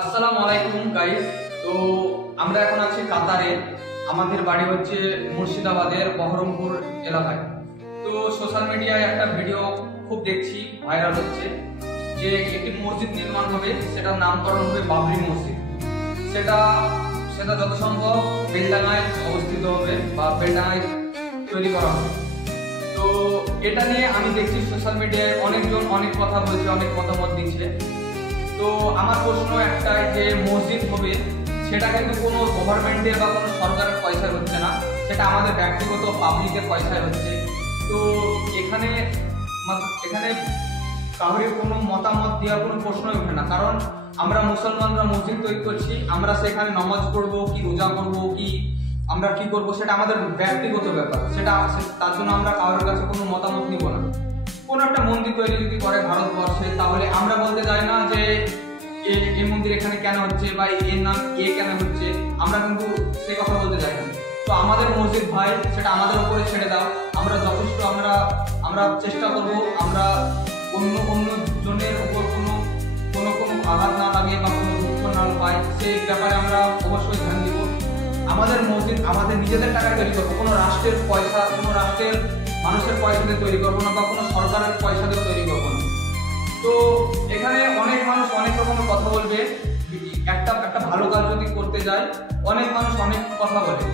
আসসালামু আলাইকুম গাইস। তো আমরা এখন আছি কাতারে। আমাদের বাড়ি হচ্ছে মুর্শিদাবাদের বহরমপুর এলাকায়। তো সোশ্যাল মিডিয়ায় একটা ভিডিও খুব দেখছি, ভাইরাল হচ্ছে যে একটি মসজিদ নির্মাণ হবে, সেটার নামকরণ হবে বাবরি মসজিদ। সেটা যত সম্ভব বেলডাঙায় অবস্থিত হবে বা বেলডাঙায় তৈরি করা হবে। তো এটা নিয়ে আমি দেখছি সোশ্যাল মিডিয়ায় অনেকজন অনেক কথা বলছে, অনেক মতামত দিচ্ছে। তো আমার প্রশ্ন একটাই যে মসজিদ হবে সেটা কিন্তু কোনো গভর্নমেন্টের বা কোনো সরকারের পয়সায় হচ্ছে না, সেটা আমাদের ব্যক্তিগত পাবলিকের পয়সায় হচ্ছে। তো এখানে কাউরির কোনো মতামত দেওয়ার কোনো প্রশ্নই ওঠে না, কারণ আমরা মুসলমানরা মসজিদ তৈরি করছি, আমরা সেখানে নামাজ পড়বো কি রোজা করবো কি আমরা কি করবো সেটা আমাদের ব্যক্তিগত ব্যাপার, তার জন্য আমরা কারোর কাছে কোনো মতামত নিব না। কোনো একটা মন্দির তৈরি যদি করে ভারতবর্ষে, তাহলে আমরা বলতে চাই না যে এই মন্দির এখানে কেন হচ্ছে বা এর নাম কেন হচ্ছে, আমরা কিন্তু সে কথা বলতে চাই না। তো আমাদের মসজিদ ভাই, সেটা আমাদের উপরে ছেড়ে দাও। আমরা যথেষ্ট আমরা চেষ্টা করব, আমরা অন্য জনের উপর কোনো আঘাত না লাগে বা কোনো দুঃখ না পাই, সেই ব্যাপারে আমরা অবশ্যই ধ্যান দিব। আমাদের মসজিদ আমাদের নিজেদের টাকায় তৈরি করবো, কোনো রাষ্ট্রের মানুষের পয়সা দিয়ে তৈরি করবো না বা কোনো সরকারের পয়সা দিয়ে তৈরি করবো না। তো এখানে অনেক মানুষ অনেক রকমের কথা বলবে, একটা ভালো কাজ যদি করতে যায় অনেক মানুষ অনেক কথা বলে,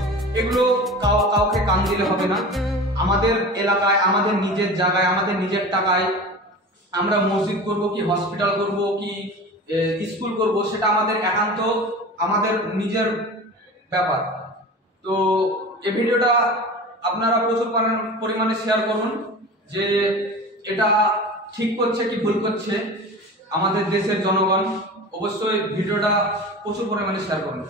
এগুলো কাউকে কান দিলে হবে না। আমাদের এলাকায়, আমাদের নিজের জায়গায়, আমাদের নিজের টাকায় আমরা মসজিদ করব কি হসপিটাল করব কি স্কুল করব, সেটা আমাদের একান্ত আমাদের নিজের ব্যাপার। তো এই ভিডিওটা আপনারা প্রচুর পরিমাণে শেয়ার করুন যে এটা ঠিক করছে কি ভুল করছে আমাদের দেশের জনগণ। অবশ্যই ভিডিওটা প্রচুর পরিমাণে শেয়ার করুন।